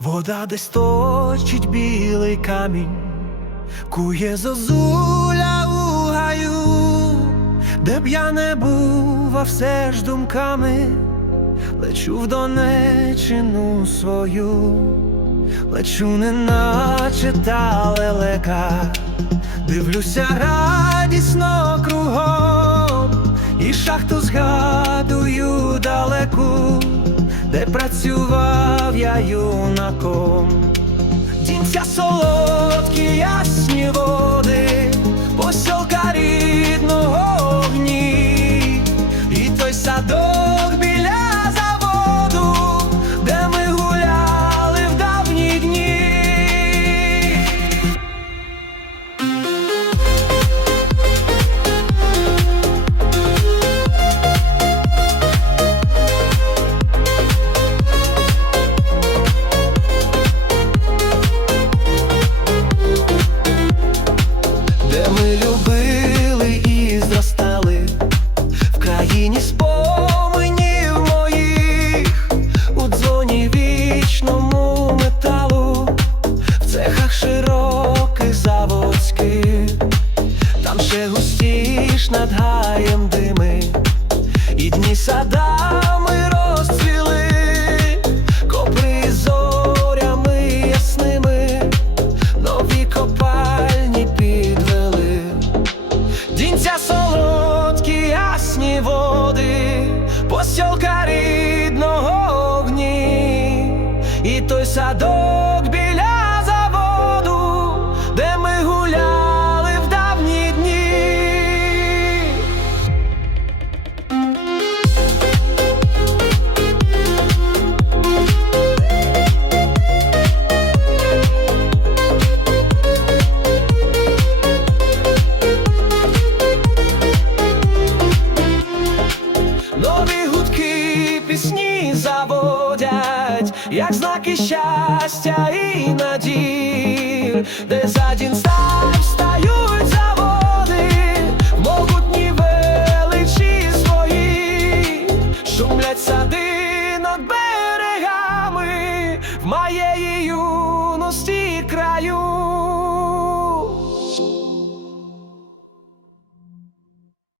Вода десь точить білий камінь, кує зозуля у гаю, де б я не був, а все ж думками лечу в Донеччину свою, лечу, неначе та лелека, дивлюся радісно кругом, і шахту згадую далеку, де працював я юнаком. Дінця солодкі ясні і садами розцвіли, копри зорями ясними нові копальні підвели, дінця солодкі, ясні води, посілка рідного огні, і той садок як знаки щастя і надір, де за дін сталь встають заводи, могутні величі свої, шумлять сади над берегами, в моєї